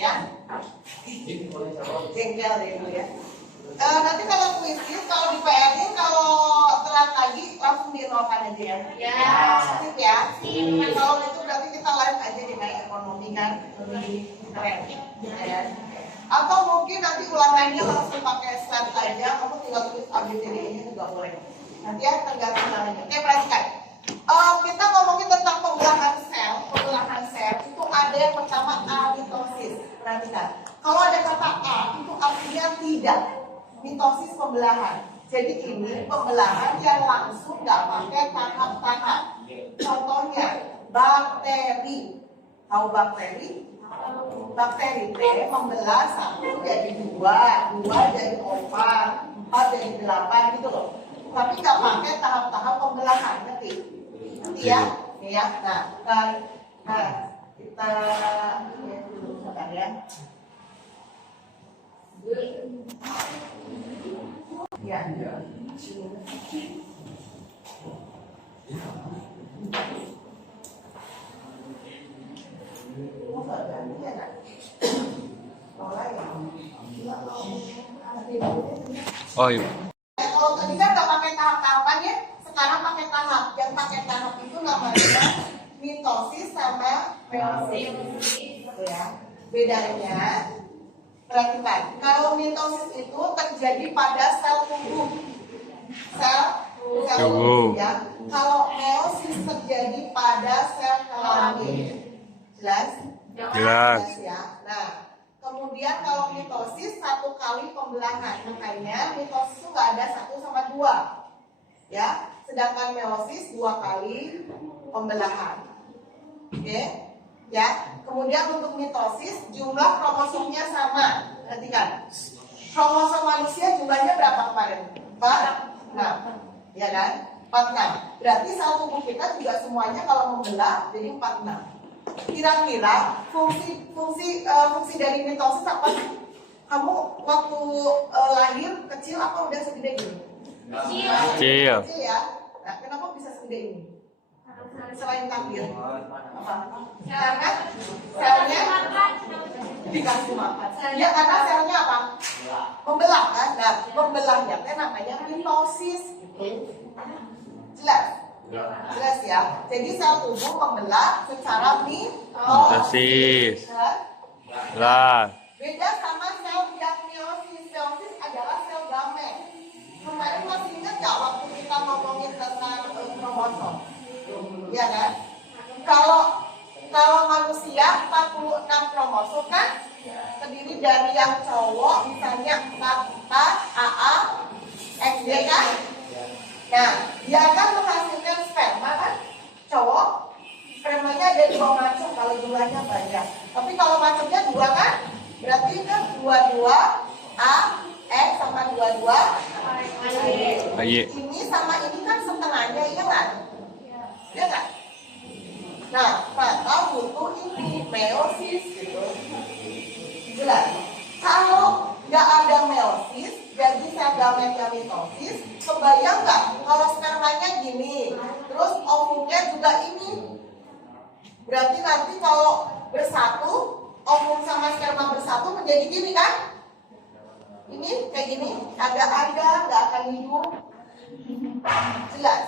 ya. Jengkel deh dulu ya. Nanti kalau kuisis, kalau di PR-nya kalau telat lagi langsung dinolkan aja ya. Ya. Sip ya. Kalau itu berarti kita live aja di kayak ekonomi kan lebih keren. Ya. Atau mungkin nanti ulangannya langsung pakai slide aja, kamu tinggal tulis ABCD-nya juga boleh. Nanti ya tergantung ulangannya. Oke, perhatikan. Kita ngomongin tentang pembelahan sel itu ada yang pertama amitosis. Perhatikan. Kalau ada kata A itu artinya tidak. Mitosis pembelahan. Jadi ini pembelahan yang langsung nggak pakai tahap-tahap. Contohnya bakteri. Tahu bakteri? Bakteri T membelah 1 jadi 2, 2 jadi 4, 4 jadi 8 gitu loh. Tapi nggak pakai tahap-tahap pembelahan, ngerti? Ngerti ya? Nih ya. Nah, kita lihat dulu sebentar ya. Ya. Oh iya. Kalau tadi kan nggak pakai tahap-tahapan ya, sekarang pakai tahap. Yang pakai tahap itu namanya mitosis sama meiosis. Ya. Bedanya, perhatikan. Kalau mitosis itu terjadi pada sel tubuh. Sel tubuh ya. Kalau meiosis terjadi pada sel kelamin. Jelas? Jelas. Ya. Nah, kemudian kalau mitosis 1 kali pembelahan, makanya mitosis itu nggak ada 1 sama 2, ya. Sedangkan meiosis 2 kali pembelahan, oke, ya. Kemudian untuk mitosis jumlah kromosomnya sama, perhatikan. Kromosom manusia jumlahnya berapa kemarin? 46, ya kan? 46. Berarti sel tubuh kita juga semuanya kalau membelah jadi 46. Kira-kira fungsi dari mitosis apa sih? Kamu waktu lahir kecil apa udah segede gini? Kecil. Kecil ya. Nah, kenapa bisa segede ini? Selain takdir. Apa? Karena selnya dikasih makan. Ya karena selnya apa? Membelah kan? Nah, membelahnya kan namanya mitosis. Jelas? Jelas ya. Jadi sel tubuh membelah secara mitosis. Jelas. Beda sama sel yang meiosis. Meiosis adalah sel gamet. Kemarin masih ingat nggak waktu kita ngomongin tentang kromosom? Iya kan? Kalau manusia 46 kromosom kan terdiri dari yang cowok misalnya 4 AA XY kan? Nah, dia akan menghasilkan sperma kan? Cowok, spermanya ada 2 macam kalau jumlahnya banyak. Tapi kalau macamnya 2 kan? Berarti kan 22 A X sama 22 Y. Ini sama ini kan setengahnya, iya kan? Iya kan? Nah, maka butuh ini meiosis gitu. Jelas. Kalau nggak ada meiosis, jadi sel gametnya mitosis, kebayang nggak kalau spermanya gini, terus ovumnya juga ini? Berarti nanti kalau bersatu, ovum sama sperma bersatu menjadi gini kan? Ini kayak gini, agak-agak nggak akan hidup. Jelas.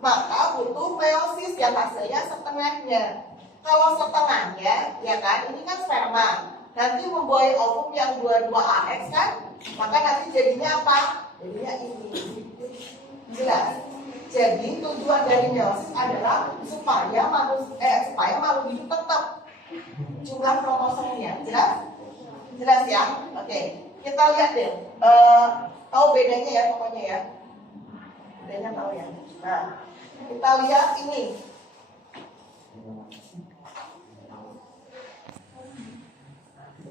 Maka butuh meiosis yang hasilnya setengahnya. Kalau setengahnya, ya kan, ini kan sperma. Nanti membuai ovum yang 22AX kan, maka nanti jadinya apa? Jadinya ini. Jelas. Jadi tujuan dari meiosis adalah supaya makhluk hidup tetap jumlah kromosomnya. Jelas? Jelas ya? Oke. Kita lihat deh. Tahu bedanya ya pokoknya ya. Bedanya tahu ya. Nah, kita lihat ini.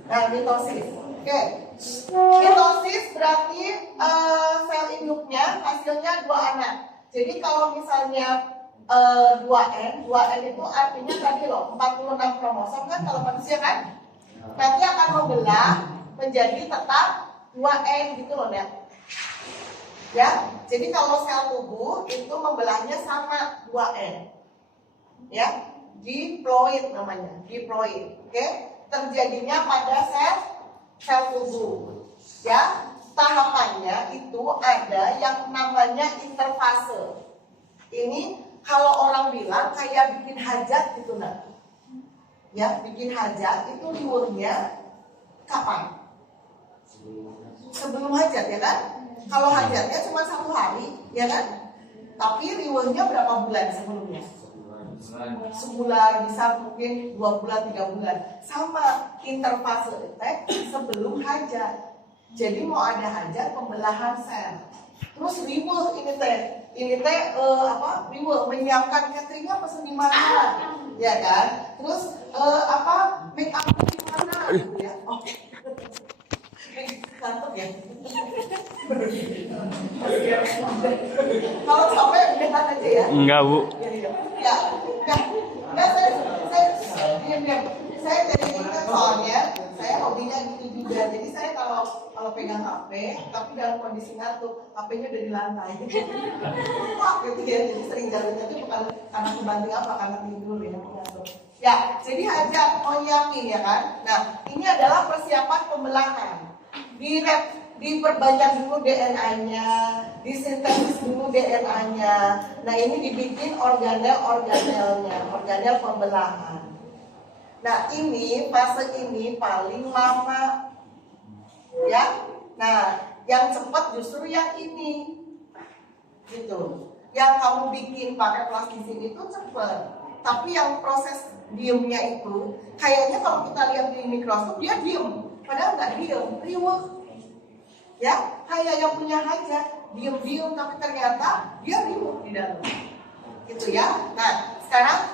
Nah, mitosis. Oke. Mitosis berarti sel induknya hasilnya 2 anak. Jadi kalau misalnya 2N itu artinya tadi loh 46 kromosom kan kalau manusia kan? Nanti akan membelah menjadi tetap 2N gitu loh ya. Ya. Jadi kalau sel tubuh itu membelahnya sama 2N. Ya. Diploid namanya, diploid. Oke. terjadinya pada sel tubuh. Ya, tahapannya itu ada yang namanya interfase. Ini kalau orang bilang kayak bikin hajat gitu nah. Ya, bikin hajat itu riweuhnya kapan? Sebelum hajat ya kan? Kalau hajatnya cuma 1 hari, ya kan? Tapi riweuhnya berapa bulan sebelumnya? Sebulan, bisa mungkin 2 bulan, 3 bulan. Sama interfase sebelum hajat. Jadi mau ada hajat pembelahan sel. Terus riweuh ini teh riweuh menyiapkan cateringnya pesen di mana? Ya kan? Terus make up di mana gitu ya? Oh. Cakep ya. Kalau sampai udah aja ya. Enggak, Bu. Ya. Saya jadi ingat soalnya saya hobinya gitu juga. Jadi saya kalau pegang HP, tapi dalam kondisi ngantuk, HP-nya udah di lantai. Wah, gitu ya. Jadi sering jatuhnya itu bukan karena kebanting apa, karena tidur ya. Ya, jadi hajat mau nyiapin ya kan. Nah, ini adalah persiapan pembelahan. Diperbanyak dulu DNA-nya, disintesis dulu DNA-nya. Nah, ini dibikin organel-organelnya, organel pembelahan. Nah, ini fase ini paling lama. Ya. Nah, yang cepat justru yang ini. Gitu. Yang kamu bikin pakai plastisin itu cepat. Tapi yang proses diemnya itu, kayaknya kalau kita lihat di mikroskop dia diem. Padahal nggak diem, riweuh. Ya, kayak yang punya hajat, diem-diem tapi ternyata dia riweuh di dalam. Gitu ya. Nah, sekarang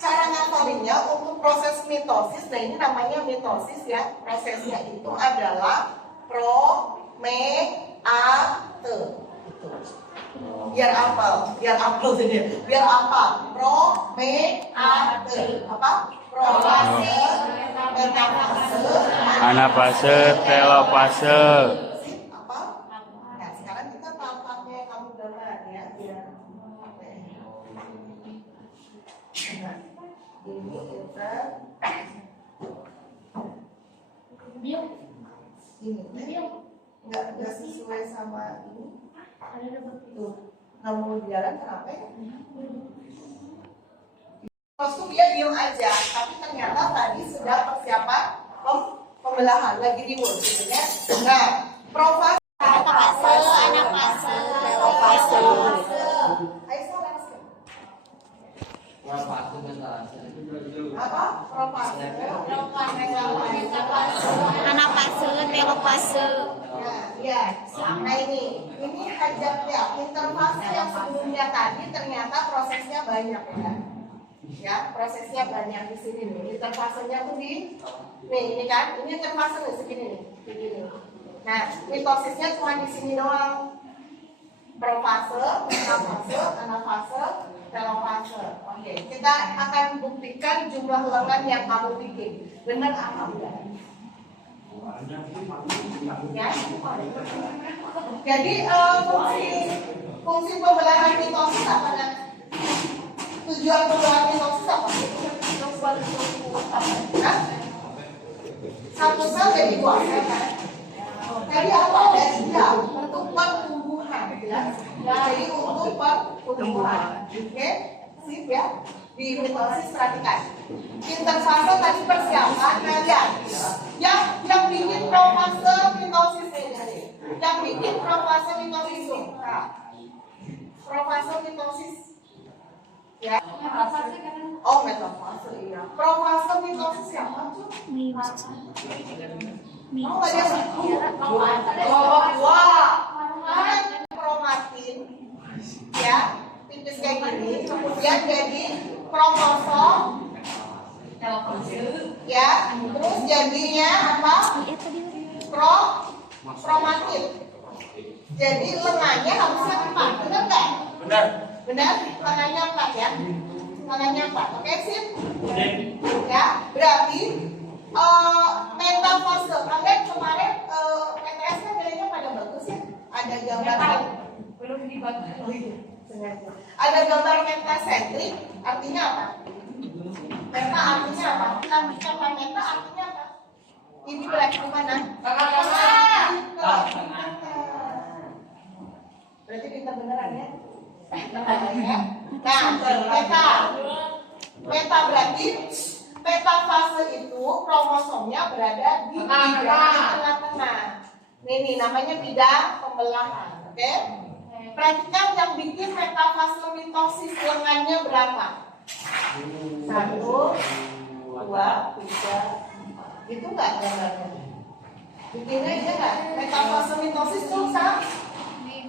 cara ngapalinnya untuk proses mitosis. Nah, ini namanya mitosis ya. Prosesnya itu adalah promeate. Gitu. Biar apa? Promeate. Apa? Profase, metafase, Anafase, telofase. apa? Nah, sekarang kita tahapannya kamu gambar ya. Nah, ini kita ini nggak sesuai sama ini. Tuh, nggak mau jalan kenapa ya? Terus dia diem aja, tapi ternyata tadi sudah persiapan pembelahan lagi riweuh gitu ya. Nah, anafase, telofase. Apa? Anafase, telofase. Ya, nah ini hajatnya, interfase yang sebelumnya tadi ternyata prosesnya banyak ya. Ya, prosesnya banyak di sini nih. Interfasenya tuh di ini kan, ini interfase nih segini nih, begini. Nah, mitosisnya cuma di sini doang. Profase, metafase, anafase, telofase. Oke, kita akan buktikan jumlah lengan yang kamu bikin. Benar apa enggak? Ya. Jadi fungsi pembelahan mitosis apa nak? Tujuan pembelahan mitosis apa? Nah, satu sel jadi 2 sel kan? Jadi apa? Ada untuk pertumbuhan ya. Jadi untuk pertumbuhan. Oke, sip ya. Di mitosis perhatikan. Interfase tadi persiapan, nah ya. Yang bikin profase mitosis ini. Yang bikin profase mitosis itu. Nah, profase mitosis. Ya. Oh, metafase iya. Profase mitosis siapa tuh? Mau nggak dia? Wah. Kromatin. Ya. Tipis kayak gini, kemudian jadi kromosom, ya, terus jadinya apa? Kromatin. Jadi lengannya harusnya 4, benar nggak? Benar, lengannya 4 ya. Lengannya 4, oke sip? Ya, berarti metafase. Kalian kemarin PTS kan nilainya pada bagus ya. Ada gambar belum dibantu. Ada gambar metasentrik, artinya apa? Meta artinya apa? Kata meta artinya apa? Ini berarti di mana? Berarti kita beneran ya? Nah, meta berarti metafase itu kromosomnya berada di tengah-tengah. Ini namanya bidang pembelahan, oke? Perhatikan yang bikin metafase mitosis lengannya berapa? 1, 2, 3. Gitu nggak gambarnya? Bikinnya aja nggak? Metafase mitosis tuh sama?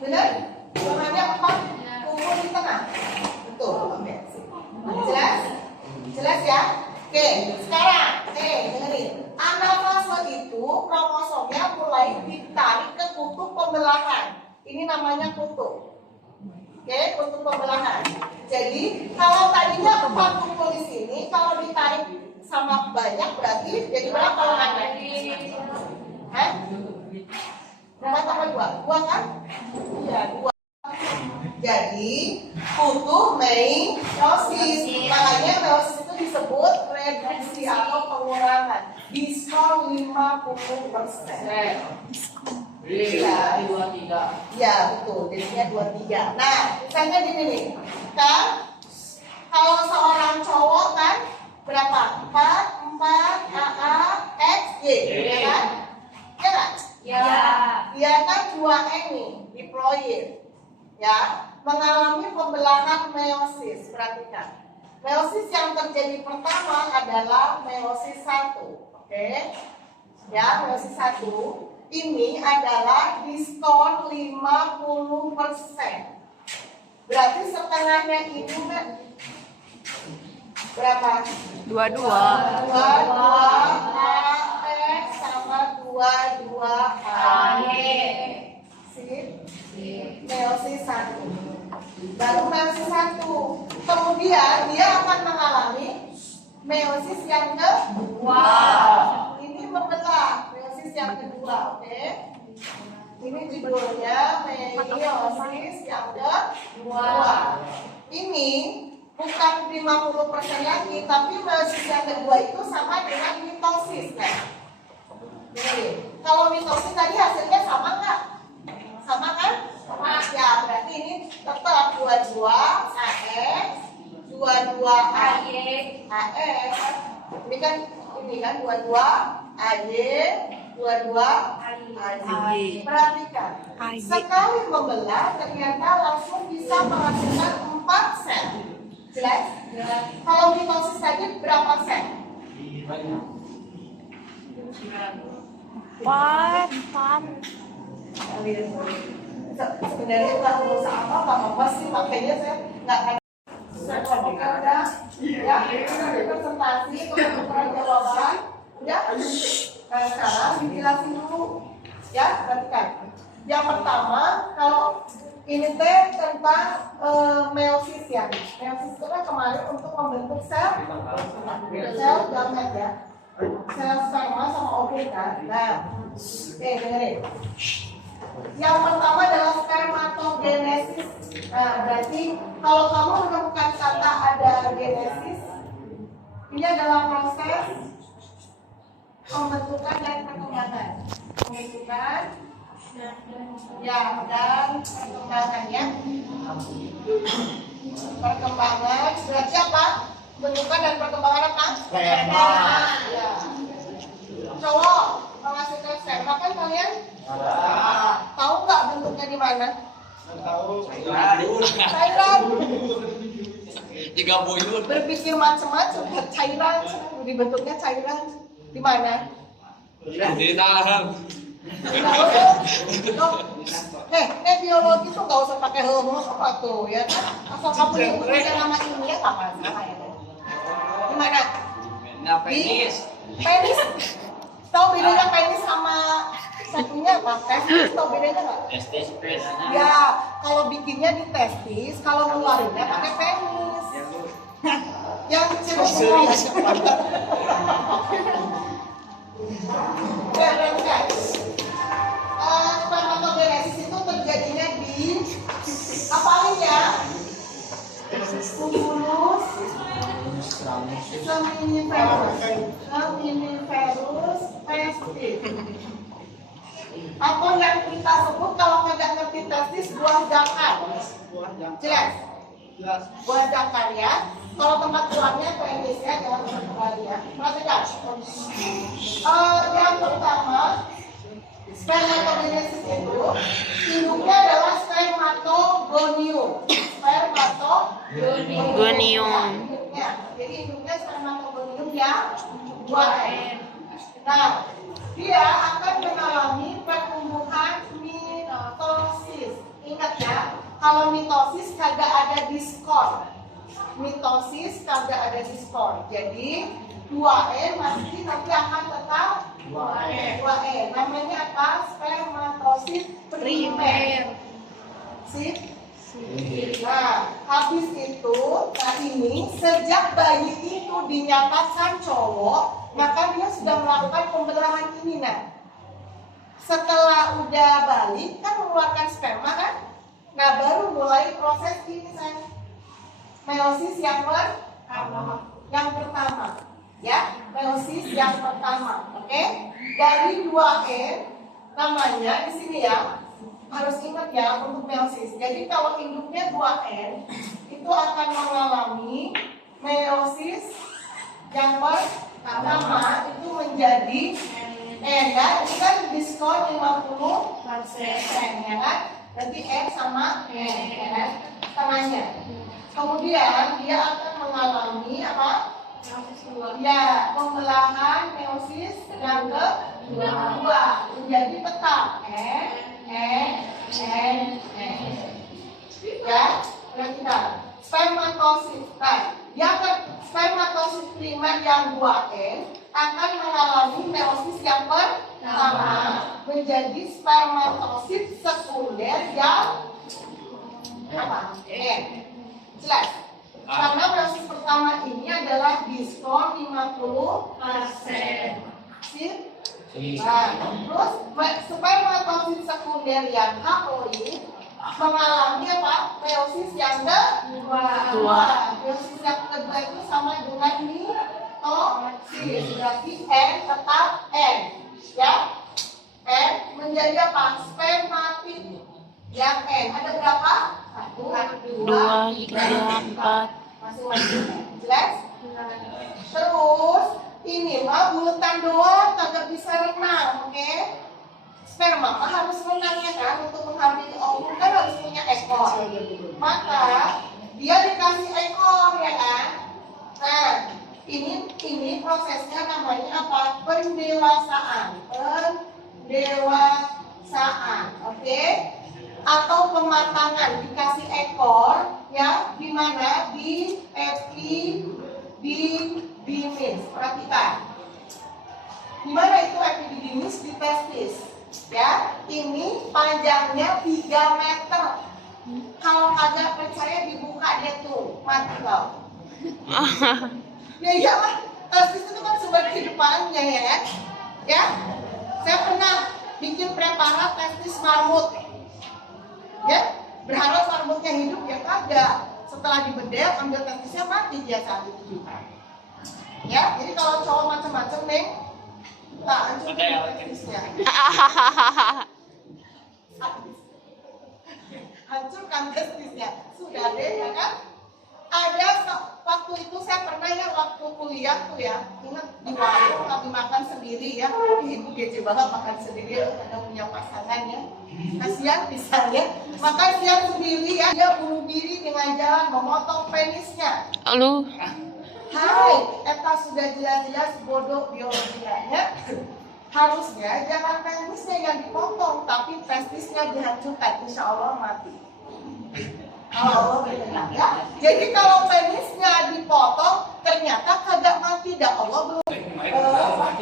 Benar? Lengannya 4, kumpul di tengah. Betul, oke. Jelas? Jelas ya? Oke, sekarang, dengerin. Anafase itu kromosomnya mulai ditarik ke kutub pembelahan. Ini namanya kutub. Oke, kutub pembelahan. Jadi, kalau tadinya 4 kumpul di sini, kalau ditarik sama banyak berarti jadi berapa lengannya? Hah? Berapa tambah 2? 2 kan? Iya, 2. Jadi butuh meiosis. Makanya meiosis itu disebut reduksi atau pengurangan. Diskon 50%. Iya, 23. Ya betul, jadinya 23. Nah, misalnya gini nih, kan? Kalau seorang cowok kan berapa? 4 AA X Y, ya kan? Ya kan? Ya. Dia kan 2N nih, diploid. Ya, mengalami pembelahan meiosis. Perhatikan. Meiosis yang terjadi pertama adalah meiosis 1. Oke. Ya, meiosis 1 ini adalah diskon 50%. Berarti setengahnya ini berapa? 22. 22 AX sama 22 AY. Meiosis 1. Baru meiosis 1. Kemudian dia akan mengalami meiosis yang kedua. Ini membelah meiosis yang kedua, oke? Ini judulnya meiosis yang kedua. Ini bukan 50% lagi, tapi meiosis yang kedua itu sama dengan mitosis, kan? Jadi, kalau mitosis tadi hasilnya sama nggak? Sama kan? Sama. Ya, berarti ini tetap 22 AX, 22 AY. Ini kan 22 AY, 22 AY. Perhatikan. Sekali membelah ternyata langsung bisa menghasilkan 4 sel. Jelas? Kalau mitosis tadi berapa sel? What? Sebenarnya nggak usah apa sih, makanya saya nggak akan udah ya presentasi pengumpulan jawaban ya. Nah, sekarang dijelasin dulu ya. Perhatikan yang pertama, kalau ini teh tentang meiosis ya. Meiosis itu kan kemarin untuk membentuk sel gamet ya, sel sperma sama ovum kan. Nah, dengerin. Yang pertama adalah spermatogenesis. Nah, berarti kalau kamu menemukan kata ada genesis, ini adalah proses pembentukan dan perkembangan. Pembentukan ya dan perkembangannya. Perkembangan berarti apa? Pembentukan dan perkembangan apa? Sperma. Ya. Cowok menghasilkan sperma kan kalian? Tahu nggak bentuknya di mana? Tahu. Cairan. Tiga buyut. Berpikir macam-macam, cairan, dibentuknya cairan di mana? Di dalam. Biologi tuh nggak usah pakai apa tuh ya kan? Asal kamu punya nama ilmiah apa sih? Di mana? Penis. Penis. Tahu bedanya penis sama satunya apa? Testis, tahu bedanya nggak? Testis. Ya, kalau bikinnya di testis, kalau ngeluarinnya pakai penis. Yang cewek semua. Spermatogenesis itu terjadinya di apa ya? Stimulus seminiferus testis. Atau yang kita sebut kalau kagak ngerti testis buah zakar. Jelas? Buah zakar ya. Kalau tempat buahnya penis ya, jangan tempat buah ya. Perhatikan. Yang pertama, spermatogenesis itu induknya adalah spermatogonium. Gonium. Ya, jadi induknya spermatogonium yang 2N. Nah, dia akan mengalami pertumbuhan mitosis. Ingat ya, kalau mitosis kagak ada diskon. Mitosis kagak ada diskon. Jadi 2N masih nanti akan tetap 2N. Namanya apa? Spermatosis primer. Sip. Nah, habis itu, nah ini sejak bayi itu dinyatakan cowok, maka dia sudah melakukan pembelahan ini. Nah, setelah udah balik kan mengeluarkan sperma kan? Nah, baru mulai proses ini saya meiosis yang pertama, ya, meiosis yang pertama, oke? Dari 2N namanya di sini ya. Harus ingat ya untuk meiosis. Jadi kalau induknya 2N itu akan mengalami meiosis yang pertama itu menjadi N ya. Ini kan diskon 50% ya kan. Berarti N sama N ya kan. Tengahnya. Kemudian dia akan mengalami apa? Ya, pembelahan meiosis yang kedua menjadi tetap N. Ya, perhatikan. Spermatosis. Nah, yang spermatosis primer yang 2N akan mengalami meiosis yang pertama menjadi spermatosis sekunder yang apa? N. Jelas? Karena meiosis pertama ini adalah diskon 50%. Sip? Nah, terus spermatosis sekunder yang haploid mengalami apa? Meiosis yang kedua. Meiosis yang kedua itu sama dengan mitosis. Berarti N tetap N, ya. N menjadi apa? Spermatid yang N. Ada berapa? 1, 2, 3, 4. Masing-masing. Jelas? Terus ini mah bulutan doang, kagak bisa renang, oke? Sperma mah harus renang ya kan, untuk menghamili ovum kan harus punya ekor. Maka dia dikasih ekor ya kan. Nah, ini prosesnya namanya apa? Pendewasaan, oke? Atau pematangan, dikasih ekor ya, di mana di epididymis. Perhatikan. Di mana itu epididymis? Di testis. Ya, ini panjangnya 3 meter. Kalau kagak percaya dibuka dia tuh, mati kau. Ya iyalah, testis itu kan sumber kehidupannya ya kan? Ya, saya pernah bikin preparat testis marmut. Ya, berharap marmutnya hidup ya kagak. Setelah dibedel, ambil testisnya mati dia saat itu juga. Ya, jadi kalau cowok macam-macam nih, tak hancurkan testisnya. Hancurkan testisnya. Sudah deh ya kan? Ada waktu itu saya pernah ya waktu kuliah tuh ya, ingat di warung kami makan sendiri ya. Ibu kece banget makan sendiri, ada punya pasangan ya. Kasihan misalnya makan siang sendiri ya, dia bunuh diri dengan jalan memotong penisnya. Halo. Hai, eta sudah jelas-jelas bodoh biologianya. Harusnya jangan penisnya yang dipotong, tapi testisnya dihancurkan, insya Allah mati. Allah berkenan ya. Jadi kalau penisnya dipotong, ternyata kagak mati, dah Allah belum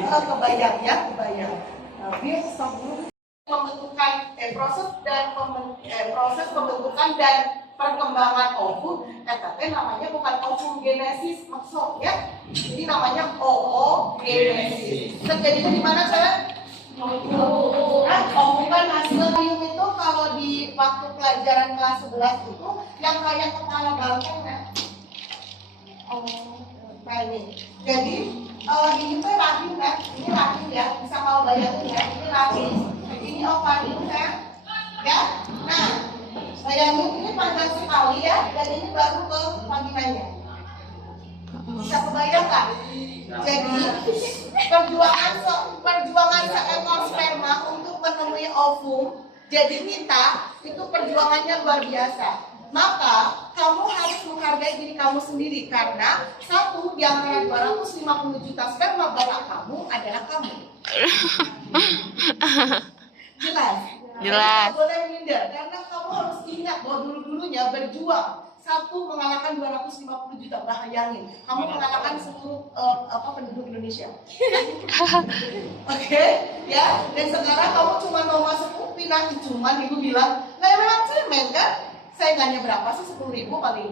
kebayang ya, kebayang. Tapi sebelum pembentukan proses pembentukan dan perkembangan ovum, namanya bukan ovum genesis maksudnya, jadi namanya oogenesis. Terjadinya di mana saya? Ovum kan hasil bium itu kalau di waktu pelajaran kelas 11 itu yang kayak kepala balkon ya. Nah ini, jadi ini tuh rahim kan, ini rahim ya, bisa kalau bayangin ya, ini rahim, ini ovarium kan, ya. Nah, bayangin ini panjang sekali ya, dan ini baru ke vaginanya. Bisa kebayang nggak? Jadi perjuangan seekor sperma untuk menemui ovum, jadi kita itu perjuangannya luar biasa. Maka kamu harus menghargai diri kamu sendiri karena satu di antara 250 juta sperma bapak kamu adalah kamu. Jelas? Jelas. Kamu boleh minder karena kamu harus ingat bahwa dulu-dulunya berjuang. Satu mengalahkan 250 juta, bayangin. Kamu mengalahkan seluruh penduduk Indonesia. Oke, ya. Dan sekarang kamu cuma mau masuk pindah cuman ibu bilang, memang cemen kan? Saya nanya berapa sih, 10.000 paling.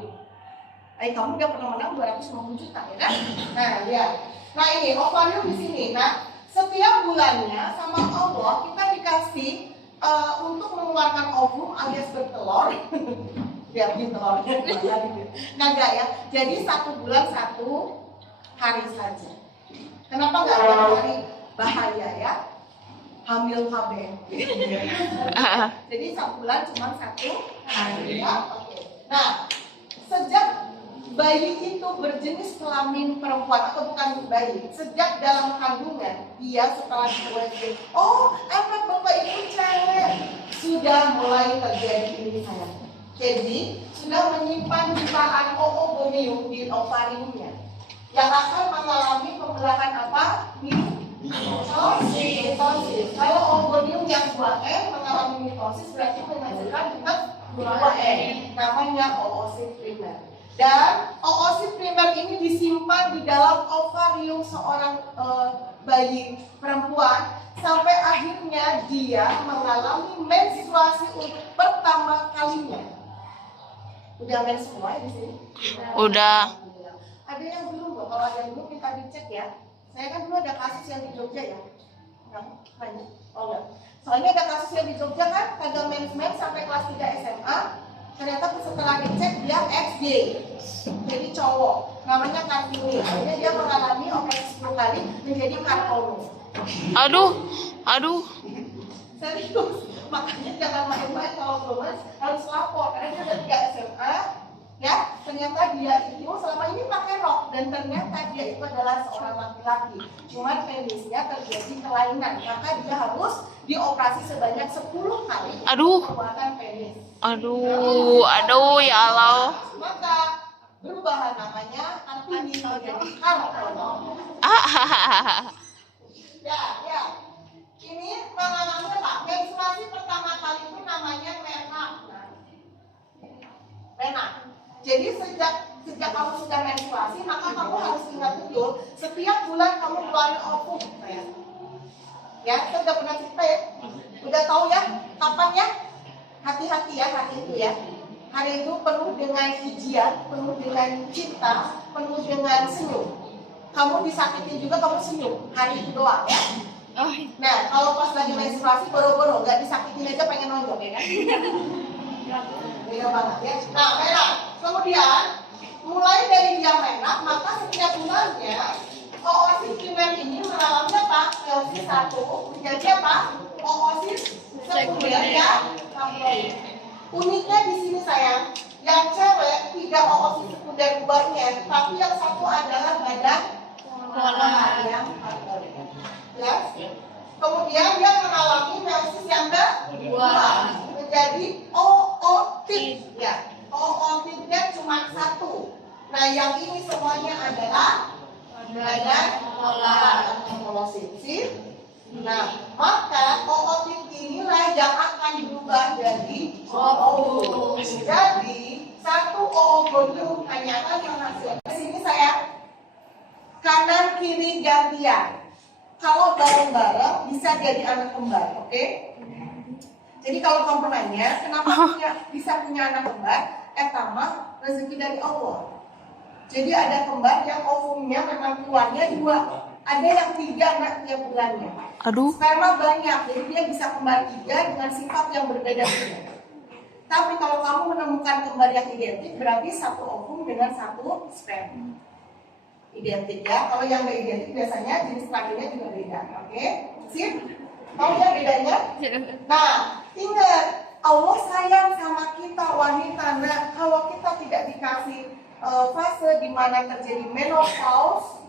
Kamu udah pernah menang 250 juta ya kan? Nah, ya. Nah ini ovarium di sini. Nah, setiap bulannya sama Allah kita dikasih untuk mengeluarkan ovum alias bertelur. Biar telurnya enggak ya. Jadi 1 bulan 1 hari saja. Kenapa nggak 2 hari? Bahaya ya. Hamil KB. Jadi 1 bulan cuma 1 hari ya. Oke. Nah, sejak bayi itu berjenis kelamin perempuan atau bukan bayi, sejak dalam kandungan dia setelah USG, oh anak bapak itu cewek, sudah mulai terjadi ini sayang. Jadi sudah menyimpan jutaan oogonium di ovariumnya yang akan mengalami pembelahan apa? Mitosis. Kalau oogonium yang 2N mengalami mitosis berarti menghasilkan juga 2N, namanya oosit primer. Dan oosit primer ini disimpan di dalam ovarium seorang bayi perempuan sampai akhirnya dia mengalami menstruasi untuk pertama kalinya. Udah mens semua di sini? Udah. Ada yang belum kok. Kalau ada yang belum kita dicek ya. Saya kan dulu ada kasus yang di Jogja ya. Banyak. Oh enggak. Soalnya ada kasus yang di Jogja kan kagak mens sampai kelas 3 SMA. Ternyata setelah dicek dia XD. Jadi cowok. Namanya Kartini. Akhirnya dia mengalami operasi 10 kali menjadi kartonus. Aduh. Serius. Makanya jangan main-main kalau belum harus lapor karena dia udah 3 SMA ya, ternyata dia itu selama ini pakai rok dan ternyata dia itu adalah seorang laki-laki, cuman penisnya terjadi kelainan, maka dia harus dioperasi sebanyak 10 kali perubahan penis. Aduh ya Allah. Maka perubahan namanya Kartini menjadi kartonus. Ya. Ini mengalami apa? Menstruasi pertama kali itu namanya menarche. Jadi sejak kamu sudah menstruasi, maka kamu harus ingat betul setiap bulan kamu keluarin ovum. Ya, saya udah pernah cerita ya. Udah tahu ya kapan ya? Hati-hati ya hari itu ya. Hari itu penuh dengan ujian, penuh dengan cinta, penuh dengan senyum. Kamu disakitin juga kamu senyum. Hari itu doang ya. Nah, kalau pas lagi menstruasi boro-boro nggak disakitin aja pengen nonjok ya kan? Beda banget ya. Nah, merah. Kemudian mulai dari dia merah, maka setiap bulannya oosit primer ini mengalami apa? Meiosis 1 menjadi apa? Oosit sekunder ya. Uniknya di sini sayang, yang cewek tidak oosit sekunder buahnya, tapi yang satu adalah badan yang yes. Kemudian dia mengalami meiosis yang kedua menjadi ootit ya. Ootitnya cuma 1. Nah yang ini semuanya adalah badan monosit. Nah maka ootit inilah yang akan berubah jadi oovum. Jadi 1 oogonium hanya akan menghasilkan. Di sini saya kanan kiri gantian. Kalau bareng-bareng bisa jadi anak kembar, oke? Jadi kalau kamu nanya, kenapa bisa punya anak kembar? Pertama, rezeki dari Allah. Jadi ada kembar yang ovumnya memang keluarnya 2. Ada yang 3 anak tiap bulannya. Sperma banyak, jadi dia bisa kembar 3 dengan sifat yang berbeda-beda. Tapi kalau kamu menemukan kembar yang identik, berarti 1 ovum dengan 1 sperma. identik ya. Kalau yang nggak identik biasanya jenis kelaminnya juga beda. Oke, sip? Tahu ya bedanya? Nah, ingat Allah sayang sama kita wanita. Nah, kalau kita tidak dikasih fase di mana terjadi menopause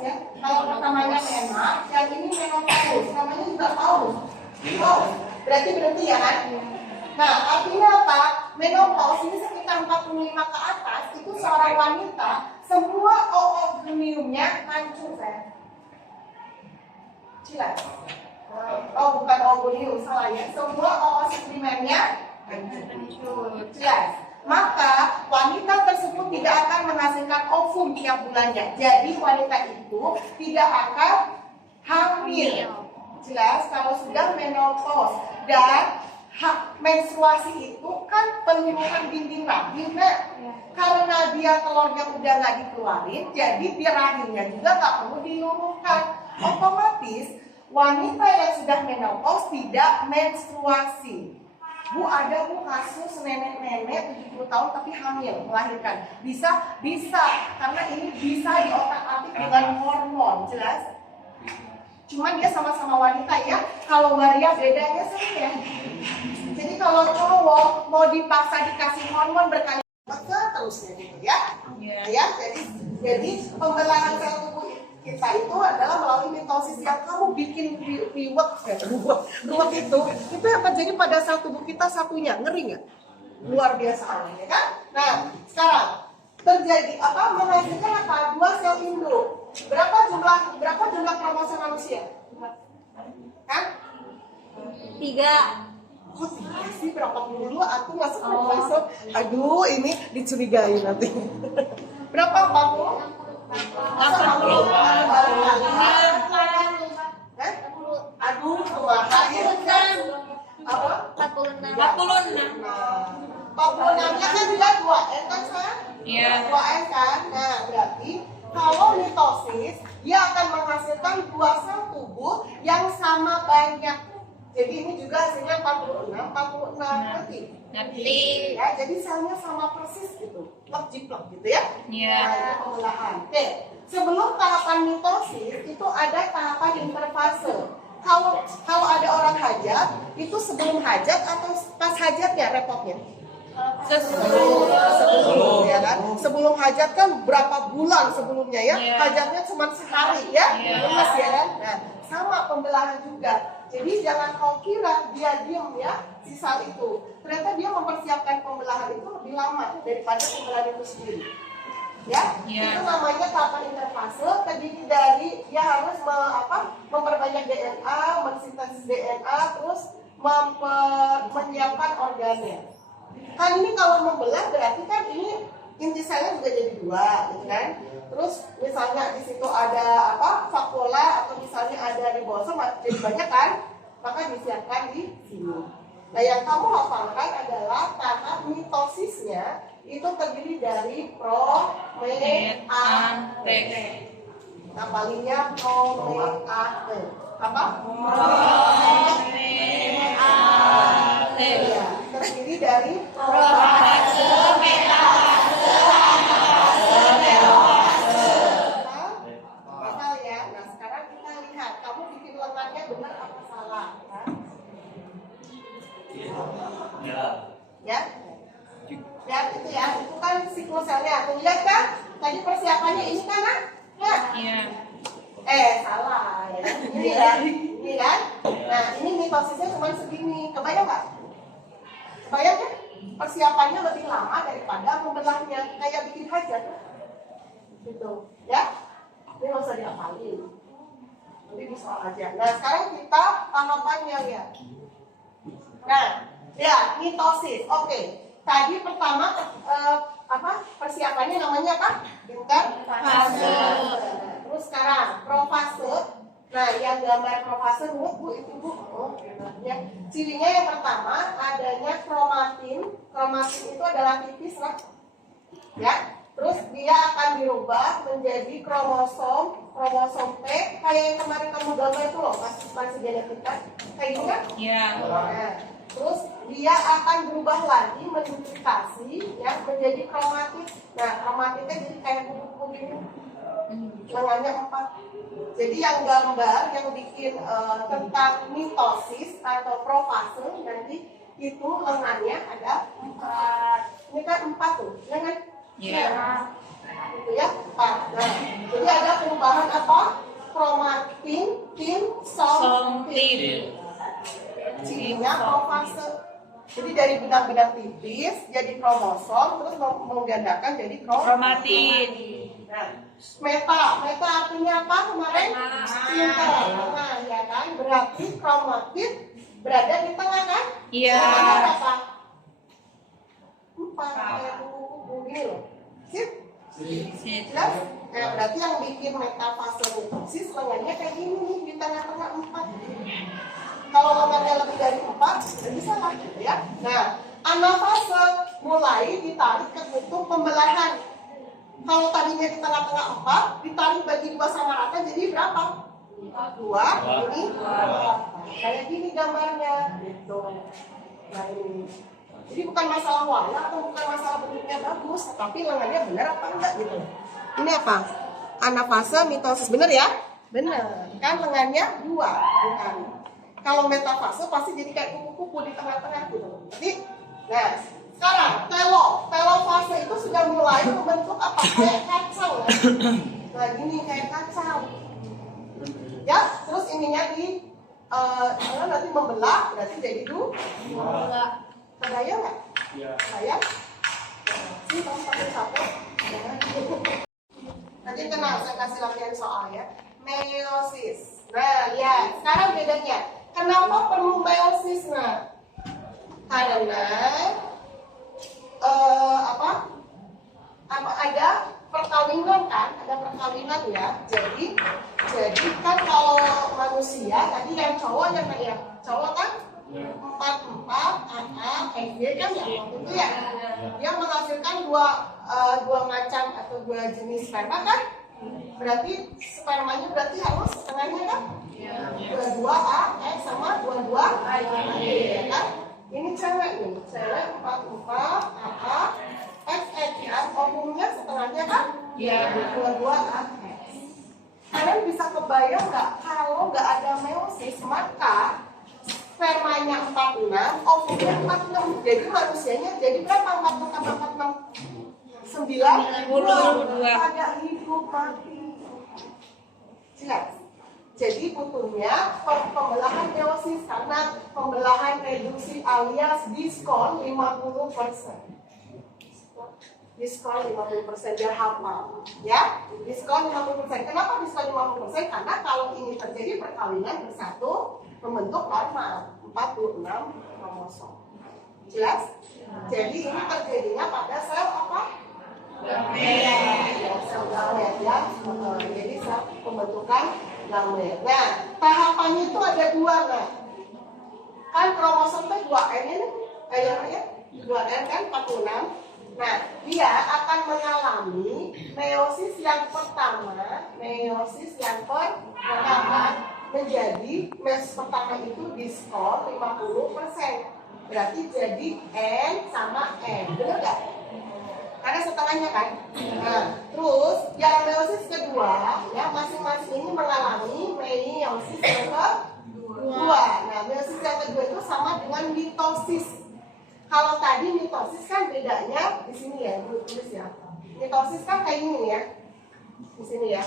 ya. Kalau pertamanya mena, yang ini menopause, namanya juga paus. Berarti berhenti ya kan? Nah, artinya apa? Menopause ini sekitar 45 ke atas, itu seorang wanita, semua oogoneumnya hancur, saya. Jelas? Oh, bukan oogoneum, salah ya. Semua oosupplementnya hancur. Jelas? Maka wanita tersebut tidak akan menghasilkan ovum tiap bulannya. Jadi wanita itu tidak akan hamil. Jelas? Kalau sudah menopause dan menstruasi itu kan penurunan dinding rahim. Karena dia telurnya udah nggak dikeluarin, jadi dia rahimnya juga nggak perlu diluruskan. Otomatis wanita yang sudah menopause tidak menstruasi. Bu, ada bu kasus nenek-nenek 70 tahun tapi hamil, melahirkan. Bisa, karena ini bisa diotak-atik dengan hormon, jelas? Cuma dia sama-sama wanita ya. Kalau waria bedanya sering ya. Jadi kalau cowok mau dipaksa dikasih hormon berkali terusnya gitu ya. Ya, jadi pembelahan sel tubuh kita itu adalah melalui mitosis yang kamu bikin ruwet itu yang terjadi pada sel tubuh kita satunya, ngeri nggak? Luar biasa ya kan? Nah, sekarang terjadi menghasilkan apa? 2 sel induk. Berapa jumlah kromosom manusia? Kan? 3. Kok 3 sih? Berapa dulu? Aku masuk kromosom. Aduh, ini dicurigai nanti. Berapa? 40? 40. Aduh, apa? 46. 46-nya kan juga 2N kan, Sa? Iya. 2N kan? Nah, berarti kalau mitosis, dia akan menghasilkan 2 sel tubuh yang sama banyak. Jadi ini juga hasilnya 46 Ngerti. ya, jadi selnya sama persis gitu, plek-jiplek gitu ya. Iya. Nah, itu pembelahan. Oke, sebelum tahapan mitosis itu ada tahapan interfase. Kalau ada orang hajat, itu sebelum hajat atau pas hajat ya repotnya? Sebelum ya kan? Sebelum hajat kan berapa bulan sebelumnya ya? Yeah. Hajatnya cuma sehari ya, lepas ya kan? Nah, sama pembelahan juga. Jadi jangan kau kira dia diem ya sisa itu. Ternyata dia mempersiapkan pembelahan itu lebih lama daripada pembelahan itu sendiri. Ya, itu namanya tahapan interfase. Terdiri dari dia harus memperbanyak DNA, mensintesis DNA, terus menyiapkan organnya. Kan ini kalau membelah berarti kan ini inti selnya juga jadi 2, gitu kan? Terus misalnya di situ ada vakuola atau misalnya ada ribosom jadi banyak kan? Maka disiapkan di sini. Nah, yang kamu hafalkan adalah tahap mitosisnya itu terdiri dari promeate. Nampalinya promeate. Apa? Promeate. Ya, terdiri dari profase, metafase, anafase, telofase. Hafal ya. Nah, sekarang kita lihat kamu bikin lengannya benar apa salah, ya? Ya, itu ya. Itu kan siklus selnya. Tuh lihat kan? Tadi persiapannya ini kan? Iya. Salah ya. Ini ya. Ini kan? Nah, ini mitosisnya cuma segini. Kebayang nggak? Kebayang kan? Persiapannya lebih lama daripada pembelahnya. Kayak bikin hajat. Gitu. Ya? Ini nggak usah dihafalin. Nanti di soal aja. Nah, sekarang kita tahapannya ya. Nah, ya, mitosis. Oke. Tadi pertama persiapannya namanya apa? Interfase. Terus sekarang profase. Nah, yang gambar profase Bu itu Bu. Ya. Cirinya yang pertama adanya kromatin. Kromatin itu adalah tipis lah. Ya. Terus dia akan dirubah menjadi kromosom P kayak yang kemarin kamu gambar itu loh, masih genetika. Kayak gini kan? Iya. Nah, terus dia akan berubah lagi menduplikasi ya menjadi kromatis. Nah, kromatidnya jadi kayak kupu-kupu gini. Lengannya 4. Jadi yang gambar yang bikin tentang mitosis atau profase nanti itu lengannya ada 4. Ini kan 4 tuh, ya kan? Iya. Itu ya 4. Nah, jadi ada perubahan apa? Kromatin, tin, som, tin. Cirinya profase. Jadi dari benang-benang tipis jadi kromosom, terus menggandakan jadi Kromatin. Nah, meta artinya apa kemarin? Cinta. Nah, ya kan? Berarti kromatin berada di tengah kan? Iya. Tengahnya berapa? 4. Kayak kupu-kupu gini loh. Sip? Sip. Jelas? Nah, berarti yang bikin metafase mitosis lengannya kayak gini nih, di tengah-tengah 4. Kalau lengannya lebih dari 4, berarti salah gitu ya. Nah, anafase mulai ditarik ke kutub pembelahan. Kalau tadinya di tengah-tengah 4, ditarik bagi 2 sama rata jadi berapa? 2, ini 2. Kayak gini gambarnya gitu. Nah ini. Jadi bukan masalah warna atau bukan masalah bentuknya bagus, tapi lengannya benar apa enggak gitu. Ini apa? Anafase mitosis, benar ya? Benar. Kan lengannya 2 bukan. Kalau metafase pasti jadi kayak kupu-kupu di tengah-tengah gitu. Jadi, nah sekarang telofase itu sudah mulai membentuk apa? Kayak kacang ya. Nah gini kayak kacang. Ya, terus ininya nanti membelah, berarti jadi 2. Kebayang nggak? Iya. Kebayang? Ini kamu pakai satu. Nanti tenang, saya kasih latihan soal ya. Meiosis. Nah, lihat. Sekarang bedanya. Kenapa perlu meiosis? Nah, karena ada perkawinan kan? Ada perkawinan ya. Jadi kan kalau manusia tadi yang cowok yang cowok kan 4 AA, FG kan ya waktu itu ya. Dia menghasilkan dua macam atau 2 jenis sperma kan? Berarti spermanya berarti harus setengahnya kan? 22A sama 22A ya kan? Ini cewek nih, cewek 44 AA XX ya. Ovumnya setengahnya kan? 22A. Kalian bisa kebayang nggak kalau nggak ada meiosis maka spermanya 46, ovumnya 46. Jadi manusianya jadi berapa? 46 tambah 46? 92. Ada hidup mati. Jelas. Jadi butuhnya pembelahan meiosis karena pembelahan reduksi alias diskon 50%. Diskon 50% biar hafal, ya. Diskon 50%. Kenapa diskon 50%? Karena kalau ini terjadi perkawinan bersatu membentuk normal 46 kromosom. Jelas? Jadi ini terjadinya pada sel apa? Gamet. Sel gamet ya. Jadi sel pembentukan gamet. Nah, tahapannya itu ada 2 nah. Kan kromosom itu 2N ini, ya, 2N kan 46. Nah, dia akan mengalami meiosis yang pertama menjadi meiosis pertama itu diskon 50%. Berarti jadi N sama N. Benar nggak? Karena setengahnya kan. Nah, terus yang meiosis kedua, ya masing-masing ini mengalami meiosis yang kedua. Nah, meiosis yang kedua itu sama dengan mitosis. Kalau tadi mitosis kan bedanya di sini ya, tulis ya. Mitosis kan kayak gini ya. Di sini ya.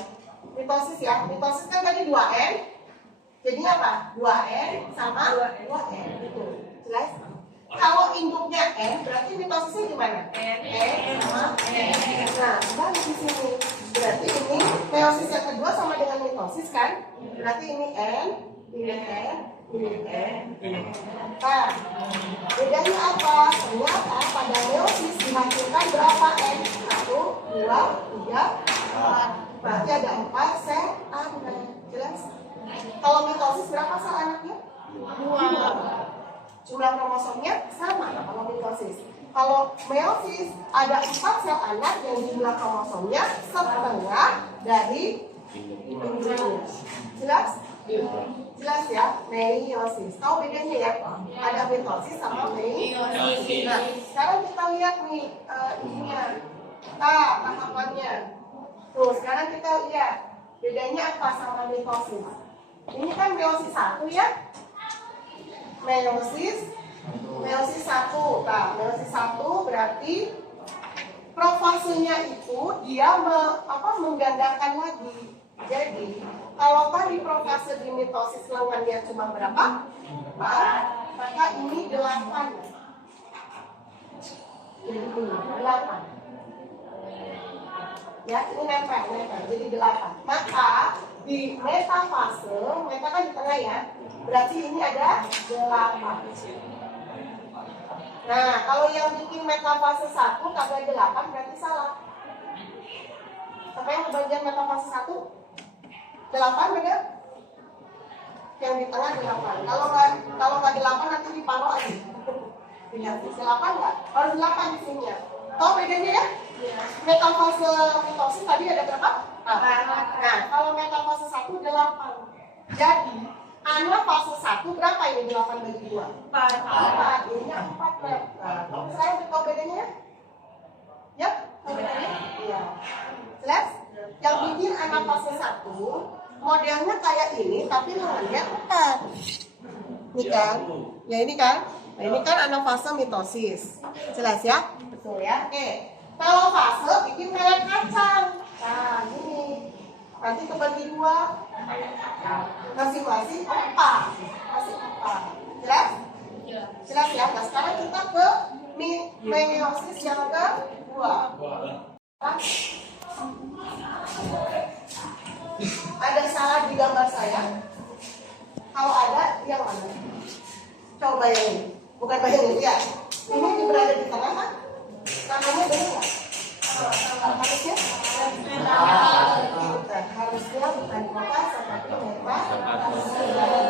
Mitosis ya. Mitosis kan tadi 2N. Jadinya apa? 2N sama 2N. Gitu. Jelas? Kalau induknya N, berarti mitosisnya gimana? N sama N. Nah, balik di sini. Berarti ini meiosis yang kedua sama dengan mitosis kan? Berarti ini N, ini N, ini N. Nah, bedanya apa? Ternyata pada meiosis dihasilkan berapa N? 1, 2, 3, 4. Berarti ada 4 sel anak. Jelas? Kalau mitosis berapa sel anaknya? 2. Jumlah kromosomnya sama kalau mitosis. Kalau meiosis ada 4 sel anak yang jumlah kromosomnya setengah dari induknya. Jelas? Jelas ya, meiosis. Tahu bedanya ya? Ada mitosis sama meiosis. Nah, sekarang kita lihat nih ininya. Nah, tahapannya. Tuh, sekarang kita lihat bedanya apa sama mitosis. Ini kan meiosis 1 ya. Meiosis 1. Nah, meiosis 1 berarti profasenya itu dia menggandakan lagi. Jadi, kalau tadi profase di mitosis lengannya cuma berapa? 4, maka ini 8. Jadi 8. Ya, ini nempel, jadi 8. Maka di metafase, meta kan di tengah ya, berarti ini ada 8. Nah, kalau yang bikin metafase 1 kagak 8 berarti salah. Apa yang bagian metafase 1? 8 bener? Yang di tengah 8. Kalau nggak 8 nanti diparo aja. Tidak 8 nggak? Harus 8 di sini ya. Tahu bedanya ya? Metafase mitosis tadi ada berapa? Nah, kalau metafase 1 8. Jadi anafase 1 berapa ini 8 bagi 2? 4. Ininya 4. Nah, saya tahu bedanya ya? Ya? Tahu bedanya? Iya. Jelas? Yang bikin anafase 1 modelnya kayak ini tapi lengannya 4. Ini kan? Ya ini kan? Nah, ini kan anafase mitosis. Jelas ya? Betul ya? Oke. Kalau fase bikin kayak kacang. Nah, ini. Nanti kebagi 2. Masing-masing 4. Masih 4. Jelas? Jelas ya? Nah, sekarang kita ke meiosis yang kedua. Ada salah di gambar saya? Kalau ada, yang mana? Coba bayangin. Bukan bayangin, ya. Ini berada di tengah kan? Namanya benar nggak? Harusnya? Harusnya bukan metafase, tapi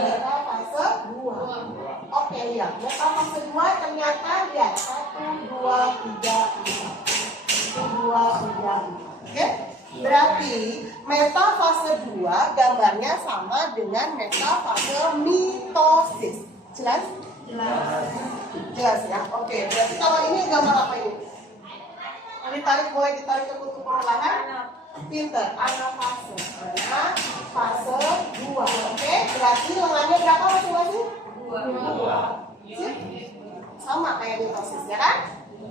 metafase 2. Oke, ya. Metafase 2 ternyata ya 1, 2, 3, 4. 2, 3, 4. Oke? Berarti metafase 2 gambarnya sama dengan metafase mitosis. Jelas? Jelas ya? Oke, berarti kalau ini gambar apa ini? Boleh ditarik ke kutub perlahan. Pinter, anafase. Fase 2. Oke, berarti lengannya berapa masing-masing? 2. Sama kayak mitosis ya kan?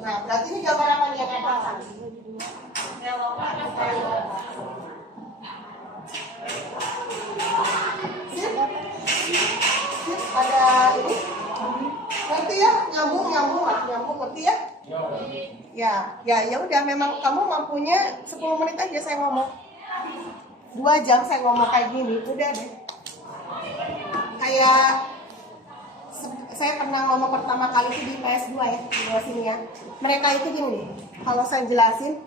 Nah, berarti ini gambar apa nih yang katakan? Sip? Ada ini? Ngerti ya? Nyambung ngerti ya? Ya udah, memang kamu mampunya 10 menit aja saya ngomong. 2 jam saya ngomong kayak gini, udah deh. Kayak saya pernah ngomong pertama kali itu di PS2 ya, di bawah sini ya. Mereka itu gini nih, kalau saya jelasin